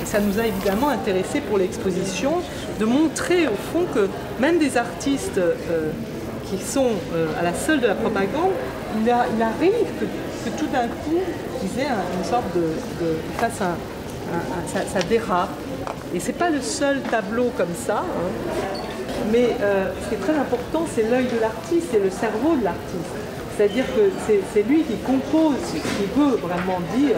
Et ça nous a évidemment intéressé pour l'exposition de montrer au fond que même des artistes qui sont à la solde de la propagande, il arrive que tout d'un coup, ils aient une sorte ça dérape. Et c'est pas le seul tableau comme ça, hein. Mais ce qui est très important, c'est l'œil de l'artiste et le cerveau de l'artiste. C'est-à-dire que c'est lui qui compose ce qu'il veut vraiment dire.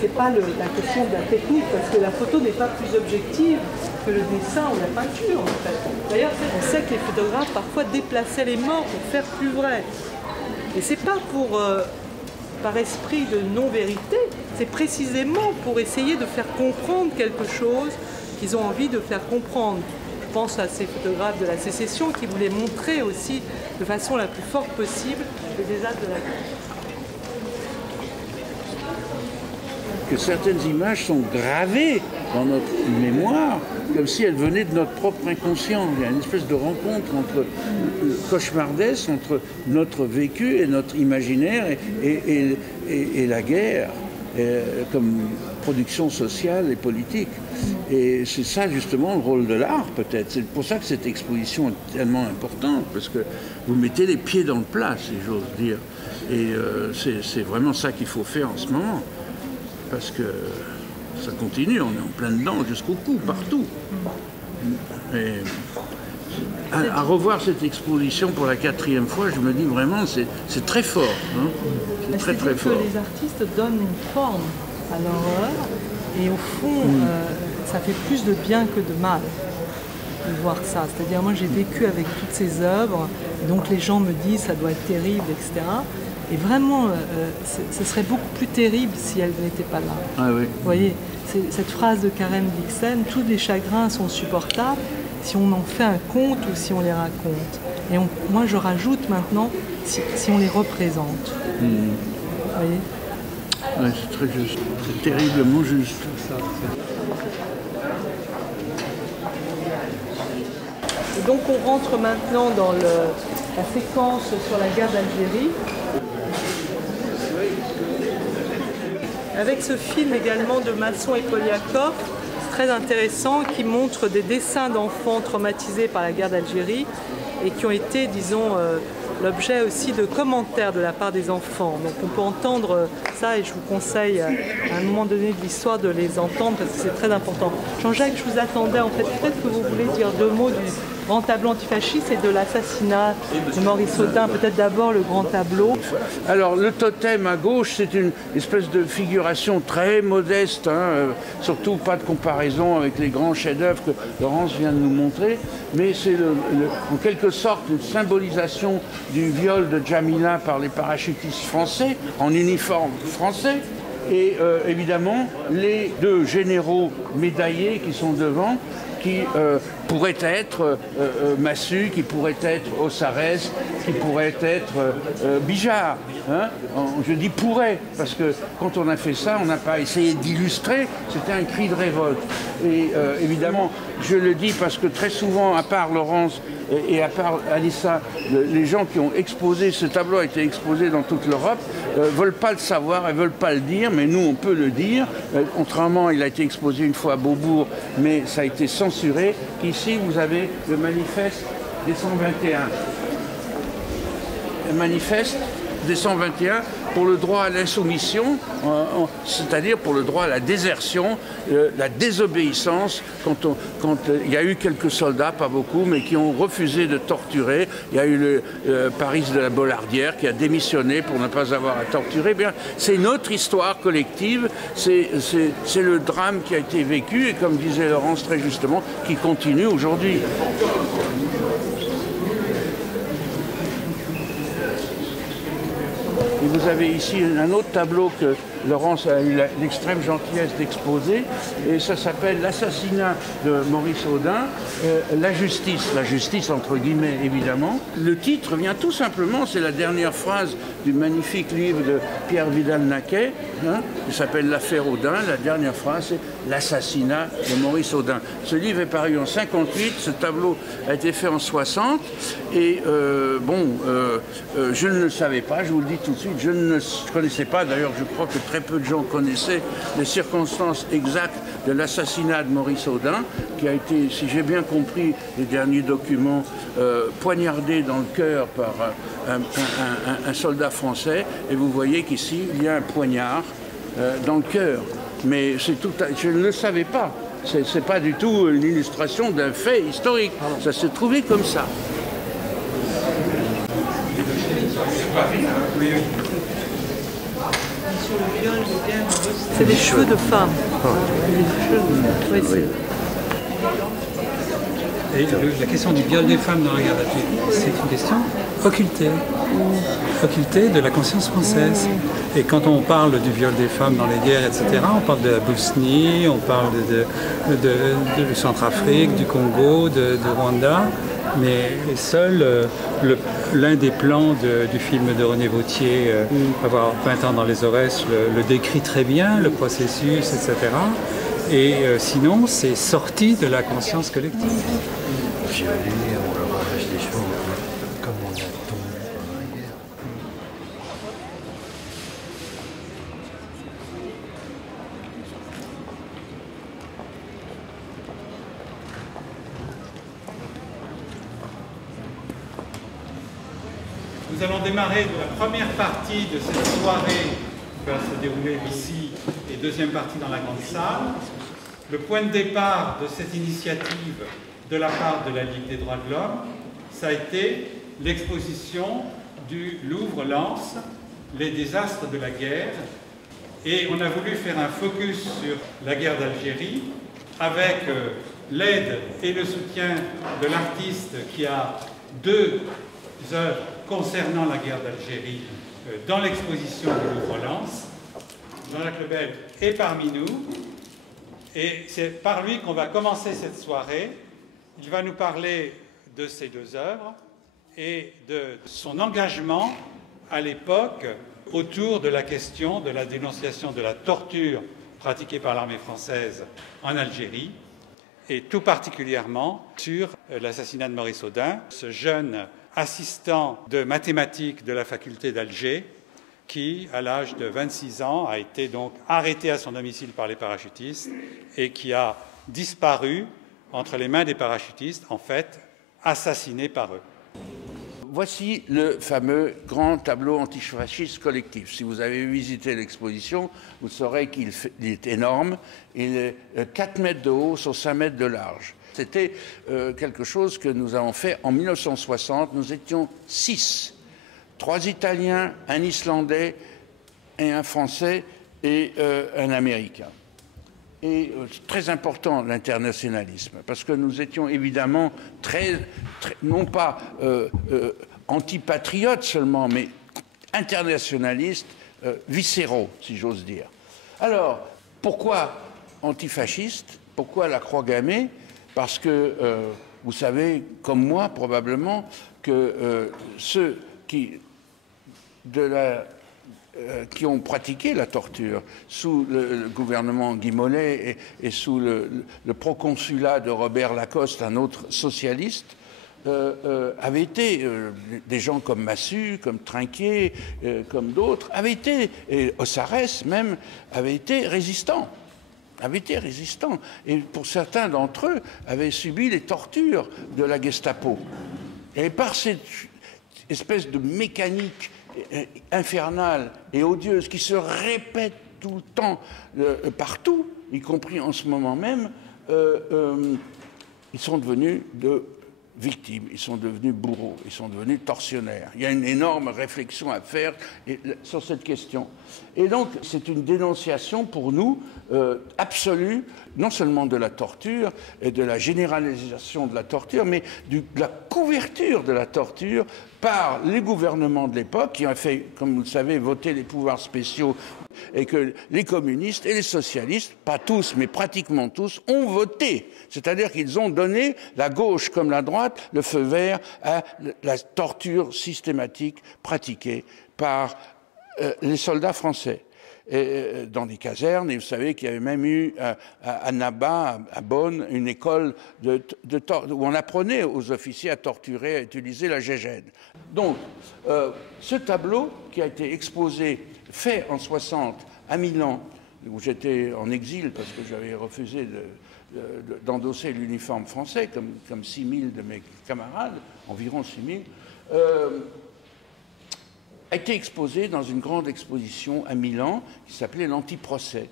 C'est pas la question de la technique, parce que la photo n'est pas plus objective que le dessin ou la peinture, en fait. D'ailleurs, on sait que les photographes parfois déplaçaient les morts pour faire plus vrai. Et c'est pas par esprit de non-vérité, c'est précisément pour essayer de faire comprendre quelque chose qu'ils ont envie de faire comprendre. Je pense à ces photographes de la Sécession qui voulaient montrer aussi de façon la plus forte possible le désastre de la guerre. Que certaines images sont gravées dans notre mémoire, comme si elles venaient de notre propre inconscient. Il y a une espèce de rencontre cauchemardesque entre notre vécu et notre imaginaire et la guerre comme production sociale et politique. Et c'est ça justement le rôle de l'art peut-être. C'est pour ça que cette exposition est tellement importante, parce que vous mettez les pieds dans le plat, si j'ose dire. Et c'est vraiment ça qu'il faut faire en ce moment. Parce que ça continue, on est en plein dedans, jusqu'au cou, partout. Et à revoir cette exposition pour la 4e fois, je me dis vraiment, c'est très fort. Hein. C'est très très fort. Que les artistes donnent une forme à leur œuvre, et au fond, ça fait plus de bien que de mal de voir ça. C'est-à-dire, moi j'ai vécu avec toutes ces œuvres, donc les gens me disent ça doit être terrible, etc. Et vraiment, ce serait beaucoup plus terrible si elle n'était pas là. Ah oui. Vous voyez, cette phrase de Karen Blixen, tous les chagrins sont supportables si on en fait un conte ou si on les raconte. Et moi, je rajoute maintenant, si on les représente. Vous voyez ? Oui, c'est très juste. C'est terriblement juste. Et donc, on rentre maintenant dans la séquence sur la guerre d'Algérie. Avec ce film également de Masson et Poliakov, très intéressant, qui montre des dessins d'enfants traumatisés par la guerre d'Algérie et qui ont été, disons, l'objet aussi de commentaires de la part des enfants. Donc on peut entendre ça, et je vous conseille à un moment donné de l'histoire de les entendre parce que c'est très important. Jean-Jacques, je vous attendais en fait, peut-être que vous voulez dire 2 mots du grand tableau antifasciste et de l'assassinat de Maurice Audin, peut-être d'abord le grand tableau. Alors le totem à gauche, c'est une espèce de figuration très modeste, hein, surtout pas de comparaison avec les grands chefs-d'œuvre que Laurence vient de nous montrer, mais c'est en quelque sorte une symbolisation du viol de Jamila par les parachutistes français, en uniforme français, et évidemment les 2 généraux médaillés qui sont devant, qui pourraient être Massu, qui pourraient être Ossarès, qui pourraient être Bijard. Hein. Je dis pourrait, parce que quand on a fait ça, on n'a pas essayé d'illustrer, c'était un cri de révolte. Et évidemment, je le dis parce que très souvent, à part Laurence et à part Alissa, les gens qui ont exposé, ce tableau a été exposé dans toute l'Europe, ne veulent pas le savoir et ne veulent pas le dire, mais nous on peut le dire. Contrairement, il a été exposé une fois à Beaubourg, mais ça a été censuré. Ici, vous avez le manifeste des 121. Le manifeste des 121 pour le droit à l'insoumission, c'est-à-dire pour le droit à la désertion, la désobéissance, quand il y a eu quelques soldats, pas beaucoup, mais qui ont refusé de torturer. Il y a eu le Paris de la Bollardière qui a démissionné pour ne pas avoir à torturer. Bien, c'est notre histoire collective, c'est le drame qui a été vécu et, comme disait Laurence très justement, qui continue aujourd'hui. Et vous avez ici un autre tableau que Laurence a eu l'extrême gentillesse d'exposer, et ça s'appelle L'assassinat de Maurice Audin, la justice entre guillemets évidemment. Le titre vient tout simplement, c'est la dernière phrase du magnifique livre de Pierre Vidal-Naquet, qui s'appelle L'affaire Audin. La dernière phrase, c'est l'assassinat de Maurice Audin. Ce livre est paru en 58, ce tableau a été fait en 60, et je ne le savais pas, je vous le dis tout de suite, je ne connaissais pas, d'ailleurs je crois que très peu de gens connaissaient les circonstances exactes de l'assassinat de Maurice Audin, qui a été, si j'ai bien compris les derniers documents, poignardé dans le cœur par un soldat français, et vous voyez qu'ici il y a un poignard dans le cœur. Mais c'est tout, je ne le savais pas. C'est pas du tout une illustration d'un fait historique. Ça s'est trouvé comme ça. C'est des cheveux de femme. Et la question du viol des femmes dans la guerre d'Algérie, c'est une question occultée de la conscience française. Et quand on parle du viol des femmes dans les guerres, etc., on parle de la Bosnie, on parle de Centrafrique, du Congo, de Rwanda, mais seul l'un des plans du film de René Vauthier, avoir 20 ans dans les Aurès, le décrit très bien, le processus, etc. Et sinon, c'est sorti de la conscience collective. Violer, on leur arrache les cheveux comme on attend dans la guerre. Nous allons démarrer la première partie de cette soirée qui va se dérouler ici et deuxième partie dans la grande salle. Le point de départ de cette initiative de la part de la Ligue des droits de l'homme, ça a été l'exposition du Louvre-Lens, les désastres de la guerre. Et on a voulu faire un focus sur la guerre d'Algérie avec l'aide et le soutien de l'artiste qui a 2 œuvres concernant la guerre d'Algérie dans l'exposition du Louvre-Lens. Jean-Jacques Lebel est parmi nous et c'est par lui qu'on va commencer cette soirée. Il va nous parler de ces 2 œuvres et de son engagement à l'époque autour de la question de la dénonciation de la torture pratiquée par l'armée française en Algérie et tout particulièrement sur l'assassinat de Maurice Audin, ce jeune assistant de mathématiques de la faculté d'Alger qui, à l'âge de 26 ans, a été donc arrêté à son domicile par les parachutistes et qui a disparu entre les mains des parachutistes, en fait, assassiné par eux. Voici le fameux grand tableau antifasciste collectif. Si vous avez visité l'exposition, vous saurez qu'il est énorme. Il est 4 mètres de haut sur 5 mètres de large. C'était quelque chose que nous avons fait en 1960. Nous étions 6. 3 Italiens, un Islandais, et un Français et un Américain. Et très important l'internationalisme, parce que nous étions évidemment très non pas antipatriotes seulement, mais internationalistes, viscéraux, si j'ose dire. Alors, pourquoi antifascistes? Pourquoi la croix gammée? Parce que vous savez, comme moi probablement, que ceux qui ont pratiqué la torture sous le gouvernement Guy Mollet et sous le proconsulat de Robert Lacoste, un autre socialiste, avaient été, des gens comme Massu, comme Trinquier, comme d'autres, avaient été, et Ossarès même, avaient été résistants. Et pour certains d'entre eux, avaient subi les tortures de la Gestapo. Et par cette espèce de mécanique infernale et odieuse qui se répète tout le temps partout, y compris en ce moment même, ils sont devenus de victimes, ils sont devenus bourreaux, ils sont devenus tortionnaires. Il y a une énorme réflexion à faire sur cette question. Et donc, c'est une dénonciation pour nous absolue, non seulement de la torture et de la généralisation de la torture, mais de la couverture de la torture par les gouvernements de l'époque, qui ont fait, comme vous le savez, voter les pouvoirs spéciaux, et que les communistes et les socialistes, pas tous, mais pratiquement tous, ont voté. C'est-à-dire qu'ils ont donné, la gauche comme la droite, le feu vert à la torture systématique pratiquée par les soldats français. Et dans des casernes, et vous savez qu'il y avait même eu à Naba, à Bonn, une école où on apprenait aux officiers à torturer, à utiliser la gégène. Donc, ce tableau qui a été exposé, fait en 60 à Milan, où j'étais en exil parce que j'avais refusé d'endosser l'uniforme français, comme 6000 de mes camarades, environ 6000, a été exposé dans une grande exposition à Milan qui s'appelait l'Antiprocès.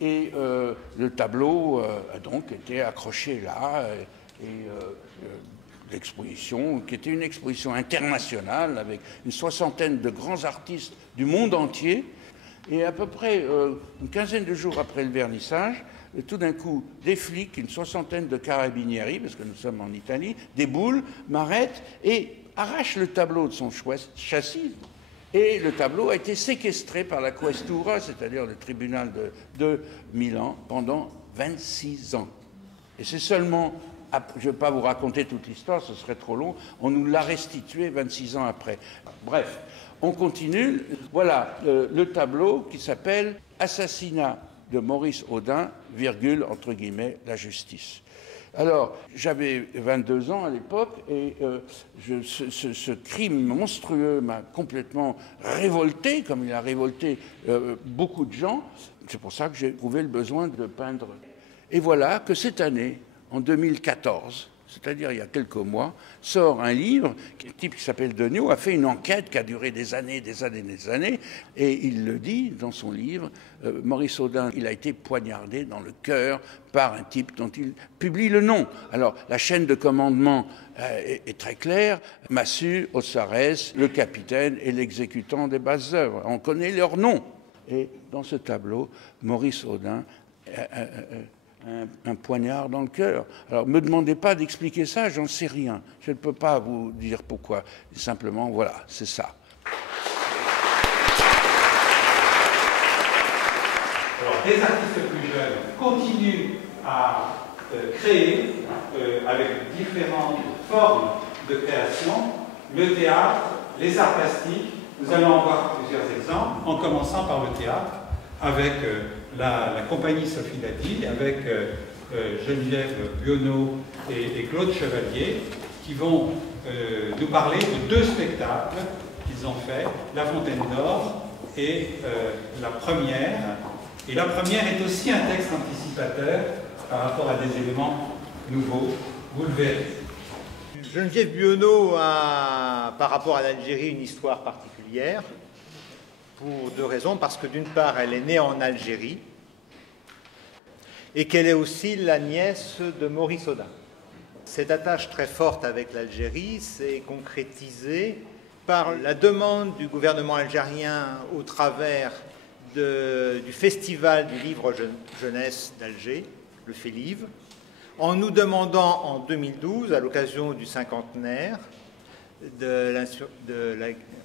Et le tableau a donc été accroché là, l'exposition, qui était une exposition internationale avec une soixantaine de grands artistes du monde entier. Et à peu près une quinzaine de jours après le vernissage, tout d'un coup, des flics, une soixantaine de carabinieri, parce que nous sommes en Italie, déboulent, m'arrêtent et arrachent le tableau de son châssis. Et le tableau a été séquestré par la Questura, c'est-à-dire le tribunal de Milan, pendant 26 ans. Et c'est seulement, je ne vais pas vous raconter toute l'histoire, ce serait trop long, on nous l'a restitué 26 ans après. Bref, on continue. Voilà le tableau qui s'appelle « Assassinat de Maurice Audin, virgule, entre guillemets, la justice ». Alors, j'avais 22 ans à l'époque et ce crime monstrueux m'a complètement révolté, comme il a révolté beaucoup de gens. C'est pour ça que j'ai éprouvé le besoin de peindre. Et voilà que cette année, en 2014, c'est-à-dire il y a quelques mois, sort un livre, un type qui s'appelle Degnaud, a fait une enquête qui a duré des années, et il le dit dans son livre, Maurice Audin, il a été poignardé dans le cœur par un type dont il publie le nom. Alors, la chaîne de commandement est très claire, Massu, Ossarès, le capitaine et l'exécutant des basses œuvres. On connaît leurs noms. Et dans ce tableau, Maurice Audin un poignard dans le cœur. Alors, ne me demandez pas d'expliquer ça, j'en sais rien. Je ne peux pas vous dire pourquoi. Simplement, voilà, c'est ça. Alors, des artistes plus jeunes continuent à créer avec différentes formes de création, le théâtre, les arts plastiques. Nous allons en voir plusieurs exemples, en commençant par le théâtre, avec la compagnie Sophie Dadi, avec Geneviève Buono et Claude Chevalier, qui vont nous parler de deux spectacles qu'ils ont faits, La Fontaine d'Or et La Première. Et La Première est aussi un texte anticipateur par rapport à des éléments nouveaux, vous le verrez. Geneviève Buono a, par rapport à l'Algérie, une histoire particulière. Pour deux raisons, parce que d'une part, elle est née en Algérie et qu'elle est aussi la nièce de Maurice Audin. Cette attache très forte avec l'Algérie s'est concrétisée par la demande du gouvernement algérien au travers du Festival du livre jeunesse d'Alger, le FELIV, en nous demandant en 2012, à l'occasion du cinquantenaire de la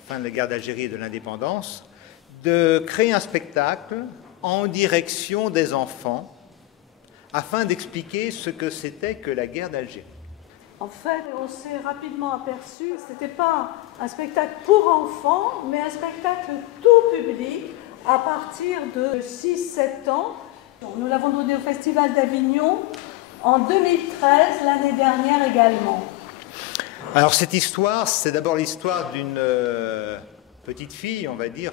fin de la guerre d'Algérie et de l'indépendance, de créer un spectacle en direction des enfants afin d'expliquer ce que c'était que la guerre d'Algérie. En fait, on s'est rapidement aperçu que ce n'était pas un spectacle pour enfants, mais un spectacle tout public à partir de 6-7 ans. Nous l'avons donné au Festival d'Avignon en 2013, l'année dernière également. Alors cette histoire, c'est d'abord l'histoire d'une petite fille, on va dire,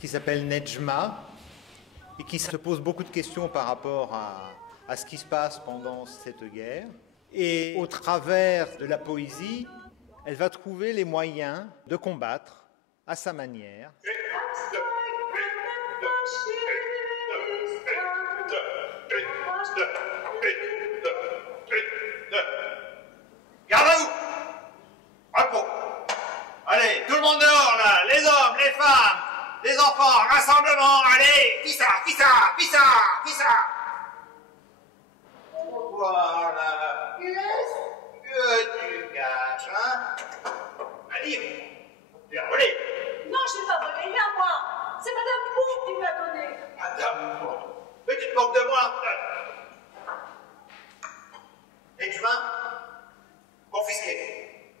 qui s'appelle Nedjma et qui se pose beaucoup de questions par rapport à ce qui se passe pendant cette guerre. Et au travers de la poésie, elle va trouver les moyens de combattre à sa manière. Garde à vous! enfants, rassemblement, allez, pissa, pissa, pissa, pissa. Voilà. Qu'est-ce que tu gâches, hein? Allez, tu as volé. Non, je n'ai pas volé, il est à moi. C'est Madame Pou qui me l'a donné. Madame Pou, mais tu te moques de moi. Écrivain, confisqué.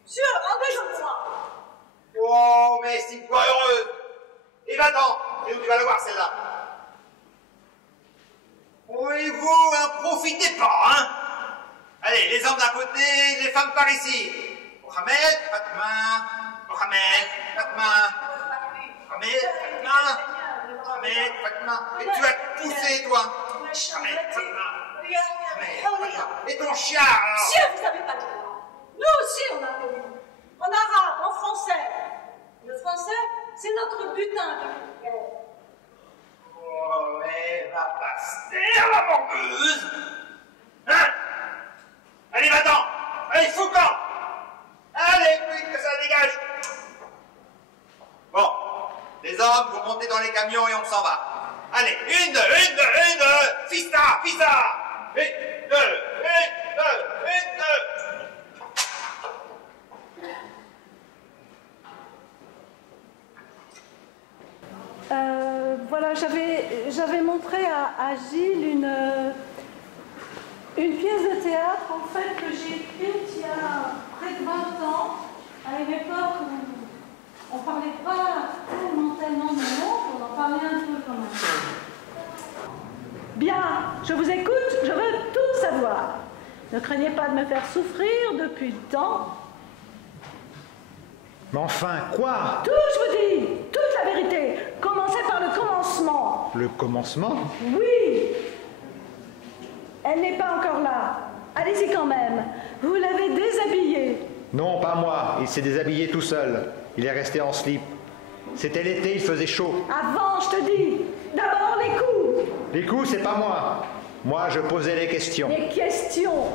Monsieur, engage-moi. Oh, mais si toi heureuse. Et va-t'en, et où tu vas la voir celle-là. Oui, vous, hein, profitez pas, hein. Allez, les hommes d'un côté, les femmes par ici. Mohamed, Fatma, Mohamed, Fatma, Mohamed, Fatma, Mohamed, Fatma. Et tu vas te pousser, toi. Mohamed, Fatma. Et ton chien, alors? Monsieur, vous savez pas tout. Nous aussi, on a connu. En arabe, en français. Le français, c'est notre butin. Oh, mais va pas se taire, la morbeuse. Hein? Allez, va-t'en. Allez, fous-t'en. Allez, plus que ça dégage. Bon, les hommes, vous montez dans les camions et on s'en va. Allez, une, fista, fista. Une, deux. Voilà, j'avais montré à Gilles une pièce de théâtre en fait que j'ai écrite il y a près de 20 ans, à une époque où on ne parlait pas tellement de monde, on en parlait un peu quand même. Bien, je vous écoute, je veux tout savoir. Ne craignez pas de me faire souffrir depuis le temps. Mais enfin, quoi? Tout, je vous dis, toute la vérité. Commencez par le commencement. Le commencement? Oui. Elle n'est pas encore là. Allez-y quand même. Vous l'avez déshabillée. Non, pas moi. Il s'est déshabillé tout seul. Il est resté en slip. C'était l'été, il faisait chaud. Avant, je te dis. D'abord, les coups. Les coups, c'est pas moi. Moi, je posais les questions. Les questions.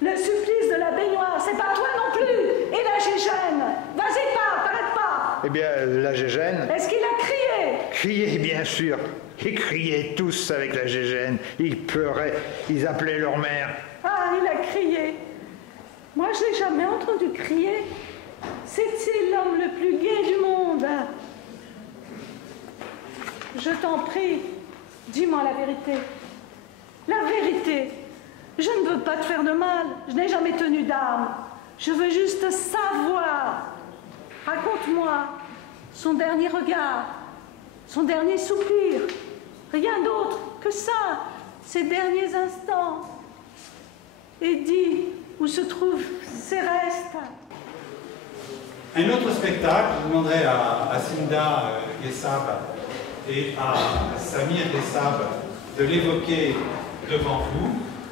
Le supplice de la baignoire, c'est pas toi non plus. Et la gégène. Vas-y pas, t'arrêtes pas. Eh bien, la gégène... Est-ce qu'il a crié? Crier, bien sûr. Ils criaient tous avec la gégène. Ils pleuraient. Ils appelaient leur mère. Ah, il a crié. Moi, je l'ai jamais entendu crier. C'était l'homme le plus gai du monde. Je t'en prie, dis-moi la vérité. La vérité. Je ne veux pas te faire de mal. Je n'ai jamais tenu d'armes. Je veux juste savoir. Raconte-moi son dernier regard, son dernier soupir. Rien d'autre que ça, ces derniers instants. Et dis où se trouvent ses restes. Un autre spectacle, je demanderai à Cinda Guessab et à Samir Guessab de l'évoquer devant vous.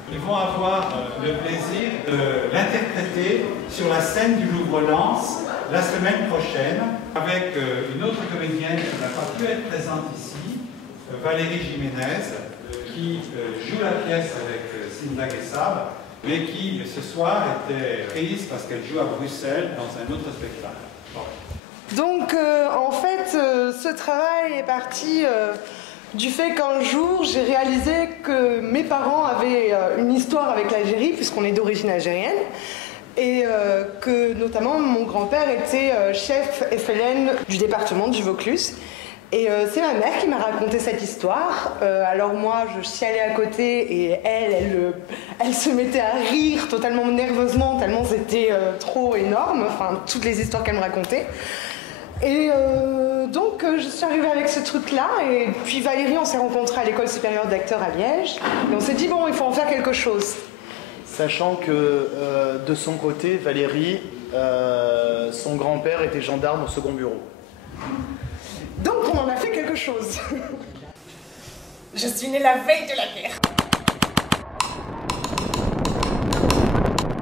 Ils vont avoir le plaisir de l'interpréter sur la scène du Louvre-Lens la semaine prochaine avec une autre comédienne qui n'a pas pu être présente ici, Valérie Jiménez, qui joue la pièce avec Cinda Guessab, mais qui ce soir était prise parce qu'elle joue à Bruxelles dans un autre spectacle. Bon. Donc en fait, ce travail est parti du fait qu'un jour, j'ai réalisé que mes parents avaient une histoire avec l'Algérie, puisqu'on est d'origine algérienne, et que notamment mon grand-père était chef FLN du département du Vaucluse. Et c'est ma mère qui m'a raconté cette histoire. Alors moi, je chialais à côté et elle se mettait à rire totalement nerveusement, tellement c'était trop énorme, enfin toutes les histoires qu'elle me racontait. Et donc je suis arrivée avec ce truc-là, et puis Valérie, on s'est rencontrés à l'école supérieure d'acteurs à Liège, et on s'est dit bon, il faut en faire quelque chose. Sachant que de son côté, Valérie, son grand-père était gendarme au second bureau. Donc on en a fait quelque chose. Je suis née la veille de la guerre.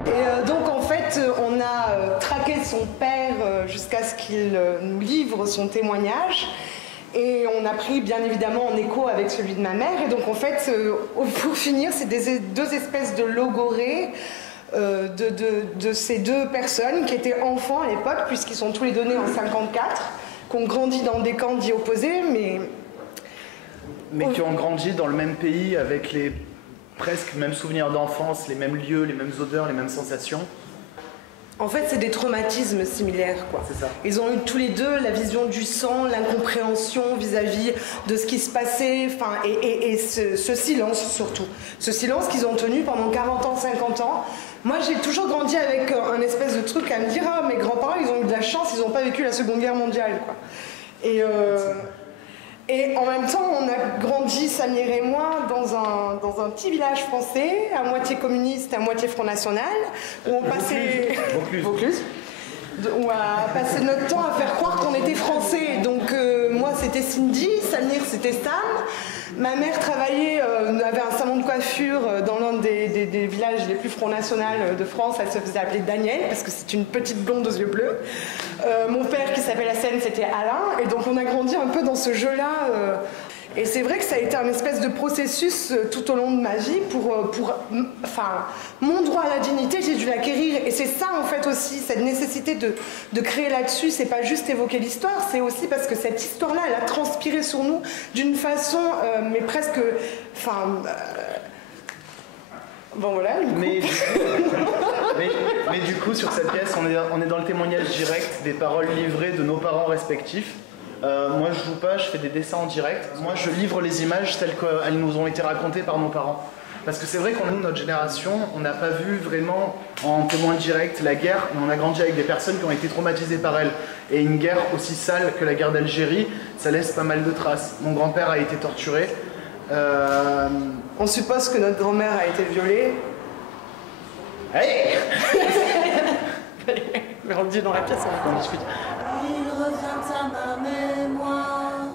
Et donc en fait, on a traqué son père jusqu'à ce qu'il nous livre son témoignage. Et on a pris bien évidemment en écho avec celui de ma mère. Et donc en fait, pour finir, c'est deux espèces de logorées de ces deux personnes qui étaient enfants à l'époque, puisqu'ils sont tous les deux nés en 54. ont grandi dans des camps dits opposés, mais qui ont grandi dans le même pays avec les presque mêmes souvenirs d'enfance, les mêmes lieux, les mêmes odeurs, les mêmes sensations. En fait, c'est des traumatismes similaires, quoi. C'est ça. Ils ont eu tous les deux la vision du sang, l'incompréhension vis-à-vis de ce qui se passait, et ce silence surtout. Ce silence qu'ils ont tenu pendant 40 ans, 50 ans. Moi, j'ai toujours grandi avec un espèce de truc à me dire « Ah, mes grands-parents, ils ont eu de la chance, ils n'ont pas vécu la Seconde Guerre mondiale, quoi. » Et en même temps, on a grandi, Samir et moi, dans un petit village français, à moitié communiste, à moitié Front National, où on passait... Vaucluse. On a passé notre temps à faire croire qu'on était français. Donc moi, c'était Cindy, Samir, c'était Sam. Ma mère travaillait, avait un salon de coiffure dans l'un des villages les plus Front National de France. Elle se faisait appeler Daniel, parce que c'est une petite blonde aux yeux bleus. Mon père, qui s'appelle Hassane, c'était Alain. Et donc on a grandi un peu dans ce jeu-là. Et c'est vrai que ça a été un espèce de processus tout au long de ma vie mon droit à la dignité, j'ai dû l'acquérir. Et c'est ça, en fait, aussi, cette nécessité de créer là-dessus. C'est pas juste évoquer l'histoire, c'est aussi parce que cette histoire-là, elle a transpiré sur nous d'une façon, mais presque... Bon, voilà, mais du coup, sur cette pièce, on est dans le témoignage direct des paroles livrées de nos parents respectifs. Moi, je joue pas, je fais des dessins en direct. Moi, je livre les images telles qu'elles nous ont été racontées par nos parents. Parce que c'est vrai qu'on, nous, notre génération, on n'a pas vu vraiment en témoin direct la guerre, mais on a grandi avec des personnes qui ont été traumatisées par elle. Et une guerre aussi sale que la guerre d'Algérie, ça laisse pas mal de traces. Mon grand-père a été torturé. On suppose que notre grand-mère a été violée. Hey Mais on le dit dans la pièce, on discute. Il revient à ma mémoire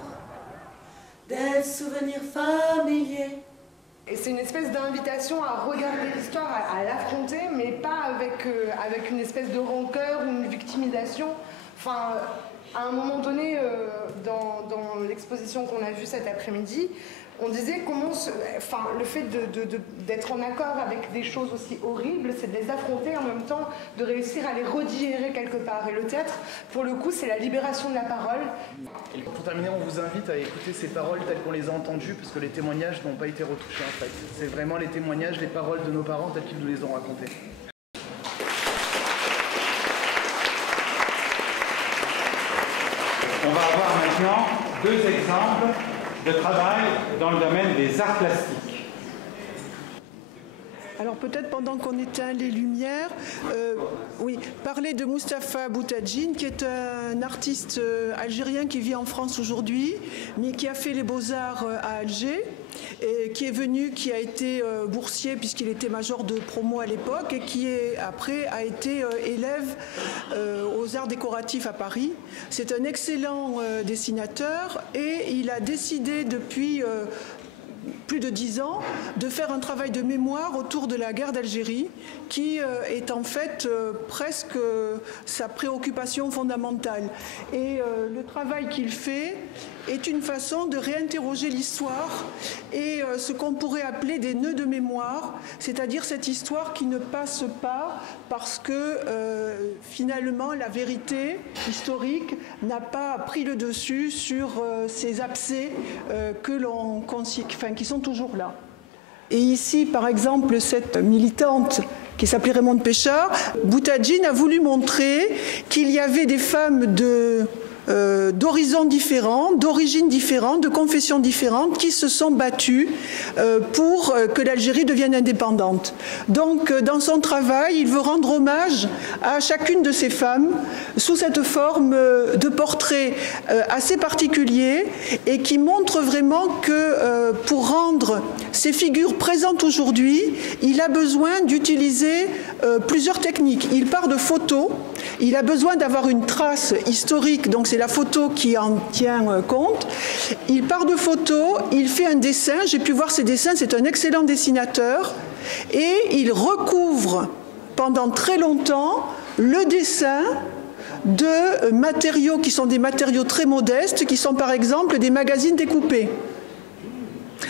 des souvenirs familiers. Et c'est une espèce d'invitation à regarder l'histoire, à l'affronter, mais pas avec une espèce de rancœur ou une victimisation. Enfin, à un moment donné, dans l'exposition qu'on a vue cet après-midi, on disait comment le fait d'être en accord avec des choses aussi horribles, c'est de les affronter en même temps, de réussir à les redigérer quelque part. Et le théâtre, pour le coup, c'est la libération de la parole. Et pour terminer, on vous invite à écouter ces paroles telles qu'on les a entendues, parce que les témoignages n'ont pas été retouchés en fait. C'est vraiment les témoignages, les paroles de nos parents telles qu'ils nous les ont racontées. On va avoir maintenant deux exemples de travail dans le domaine des arts plastiques. Alors peut-être pendant qu'on éteint les lumières, parler de Mustapha Boutadjine, qui est un artiste algérien qui vit en France aujourd'hui, mais qui a fait les beaux-arts à Alger, et qui est venu, qui a été boursier puisqu'il était major de promo à l'époque, et qui après a été élève aux arts décoratifs à Paris. C'est un excellent dessinateur, et il a décidé depuis plus de 10 ans, de faire un travail de mémoire autour de la guerre d'Algérie, qui est en fait presque sa préoccupation fondamentale. Et le travail qu'il fait est une façon de réinterroger l'histoire et ce qu'on pourrait appeler des nœuds de mémoire, c'est-à-dire cette histoire qui ne passe pas parce que finalement la vérité historique n'a pas pris le dessus sur ces abcès qui sont toujours là. Et ici, par exemple, cette militante qui s'appelait Raymond Péchard, Boutadjine a voulu montrer qu'il y avait des femmes d'horizons différents, d'origines différentes, de confessions différentes qui se sont battues pour que l'Algérie devienne indépendante. Donc, dans son travail, il veut rendre hommage à chacune de ces femmes sous cette forme de portrait assez particulier et qui montre vraiment que pour rendre ces figures présentes aujourd'hui, il a besoin d'utiliser plusieurs techniques. Il part de photos, il a besoin d'avoir une trace historique, donc c'est la photo qui en tient compte. Il part de photos, il fait un dessin, j'ai pu voir ses dessins, c'est un excellent dessinateur, et il recouvre pendant très longtemps le dessin de matériaux qui sont des matériaux très modestes, qui sont par exemple des magazines découpés.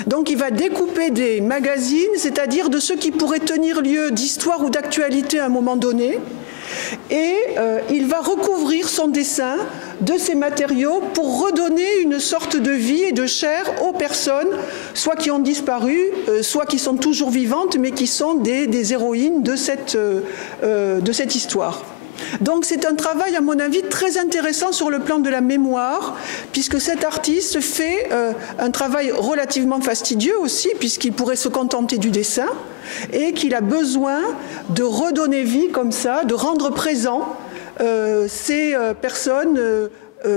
Donc il va découper des magazines, c'est-à-dire de ceux qui pourraient tenir lieu d'histoire ou d'actualité à un moment donné, et il va recouvrir son dessin de ces matériaux pour redonner une sorte de vie et de chair aux personnes, soit qui ont disparu, soit qui sont toujours vivantes, mais qui sont des héroïnes de cette histoire. Donc c'est un travail, à mon avis, très intéressant sur le plan de la mémoire, puisque cet artiste fait un travail relativement fastidieux aussi, puisqu'il pourrait se contenter du dessin, et qu'il a besoin de redonner vie comme ça, de rendre présent ces personnes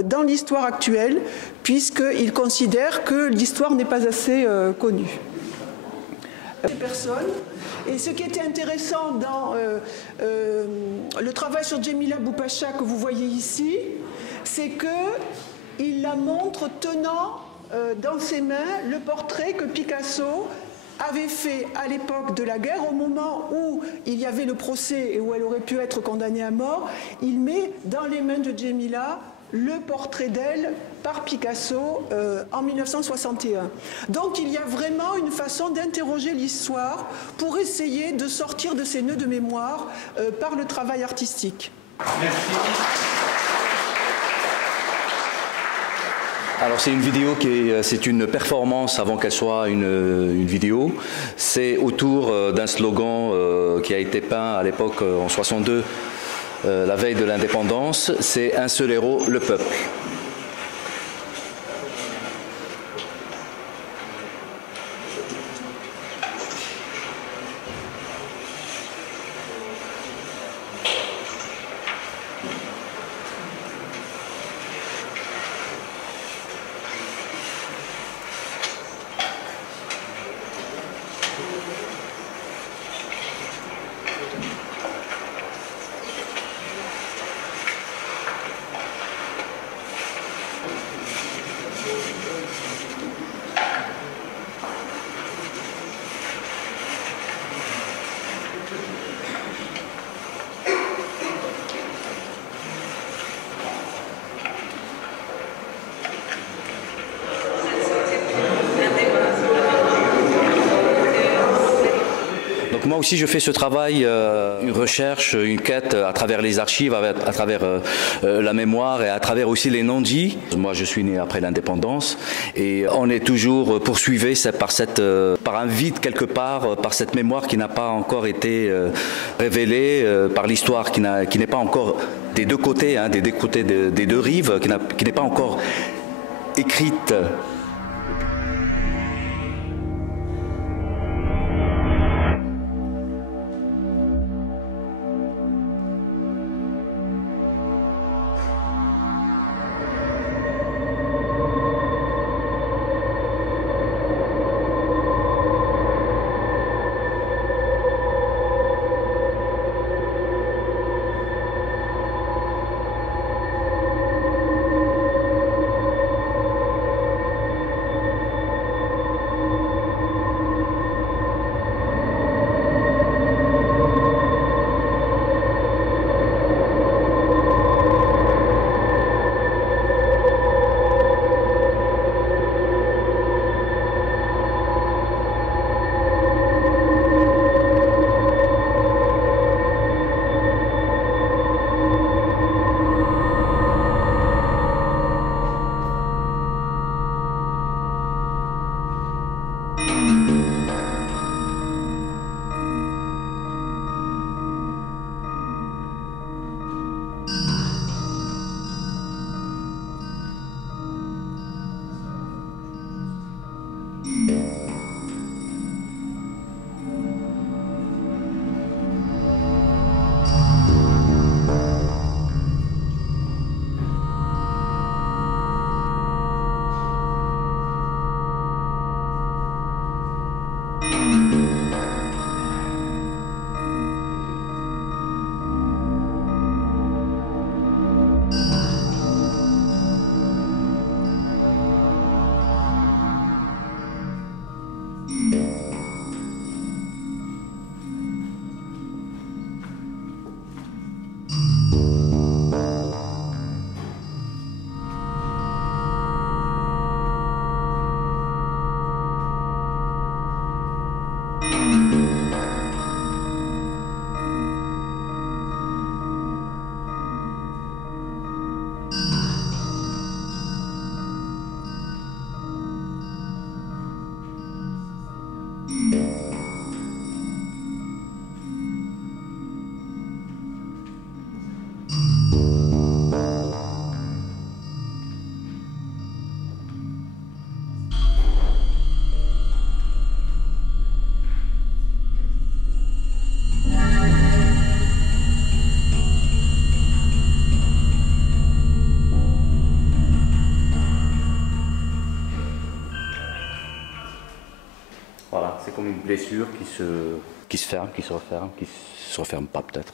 dans l'histoire actuelle, puisqu'il considère que l'histoire n'est pas assez connue. Ces personnes. Et ce qui était intéressant dans le travail sur Djemila Boupacha que vous voyez ici, c'est qu'il la montre tenant dans ses mains le portrait que Picasso avait fait à l'époque de la guerre, au moment où il y avait le procès et où elle aurait pu être condamnée à mort. Il met dans les mains de Djemila le portrait d'elle par Picasso en 1961. Donc il y a vraiment une façon d'interroger l'histoire pour essayer de sortir de ces nœuds de mémoire par le travail artistique. Merci. Alors c'est une vidéo c'est une performance avant qu'elle soit une vidéo. C'est autour d'un slogan qui a été peint à l'époque en 62. La veille de l'indépendance, c'est un seul héros, le peuple. Moi aussi, je fais ce travail, une recherche, une quête à travers les archives, à travers la mémoire et à travers aussi les non-dits. Moi, je suis né après l'indépendance et on est toujours poursuivi par un vide quelque part, par cette mémoire qui n'a pas encore été révélée, par l'histoire qui n'est pas encore des deux côtés, des deux rives, qui n'est pas encore écrite. blessure qui se ferme, qui se referme pas peut-être.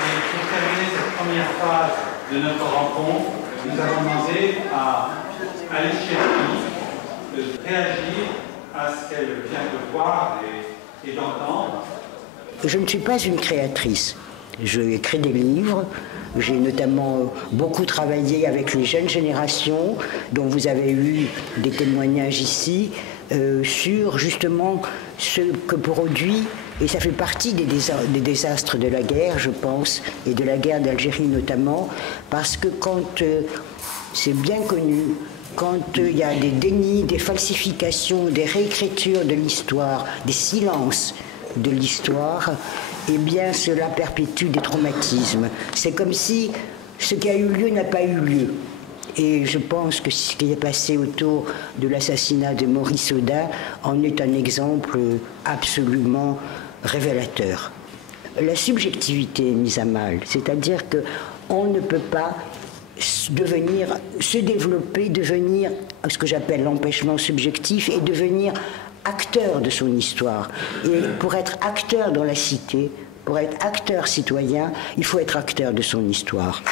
Et pour terminer cette première phase de notre rencontre, nous avons demandé à Alchemy de réagir à ce qu'elle vient de voir et d'entendre. Je ne suis pas une créatrice. Je écris des livres. J'ai notamment beaucoup travaillé avec les jeunes générations, dont vous avez eu des témoignages ici, sur justement ce que produit, et ça fait partie des désastres de la guerre, je pense, et de la guerre d'Algérie notamment, parce que quand, c'est bien connu, quand il y a des dénis, des falsifications, des réécritures de l'histoire, des silences de l'histoire, eh bien cela perpétue des traumatismes. C'est comme si ce qui a eu lieu n'a pas eu lieu. Et je pense que ce qui est passé autour de l'assassinat de Maurice Audin en est un exemple absolument révélateur. La subjectivité est mise à mal, c'est-à-dire qu'on ne peut pas se développer, devenir ce que j'appelle l'empêchement subjectif et devenir acteur de son histoire. Et pour être acteur dans la cité, pour être acteur citoyen, il faut être acteur de son histoire.